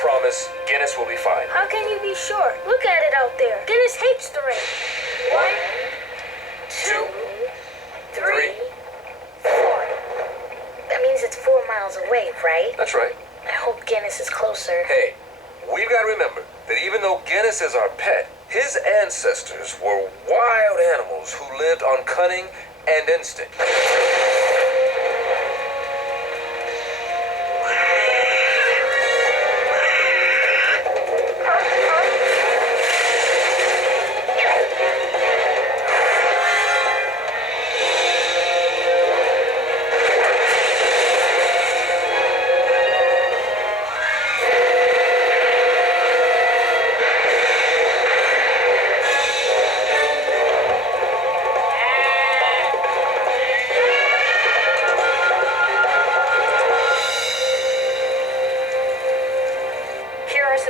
promise, Guinness will be fine. How can you be sure? Look at it out there. Guinness hates the rain. 1, 2, 3, 4. That means it's 4 miles away, right? That's right. I hope Guinness is closer. Hey, we've got to remember that even though Guinness is our pet, his ancestors were wild animals who lived on cunning and instinct.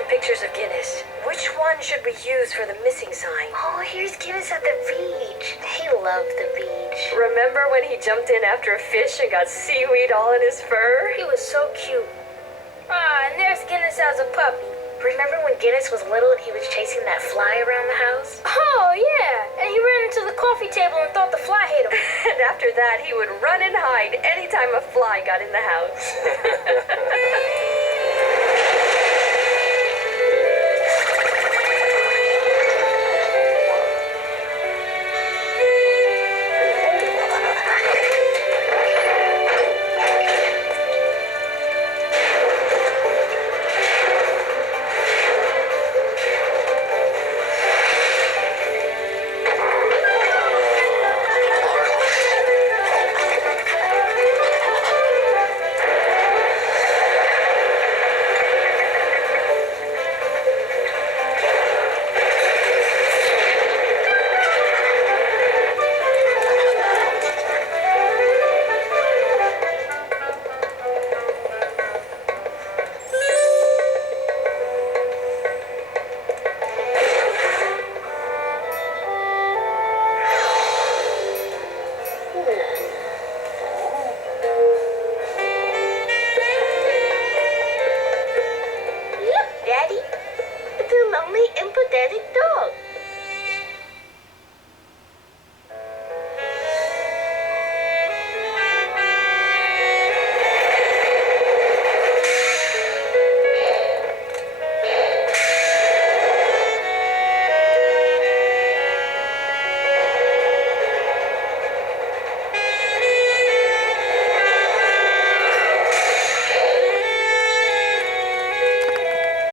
Pictures of Guinness. Which one should we use for the missing sign? Oh, here's Guinness at the beach. He loved the beach. Remember when he jumped in after a fish and got seaweed all in his fur? He was so cute. And there's Guinness as a puppy. Remember when Guinness was little and he was chasing that fly around the house? Oh, yeah. And he ran into the coffee table and thought the fly hit him. And after that, he would run and hide anytime a fly got in the house.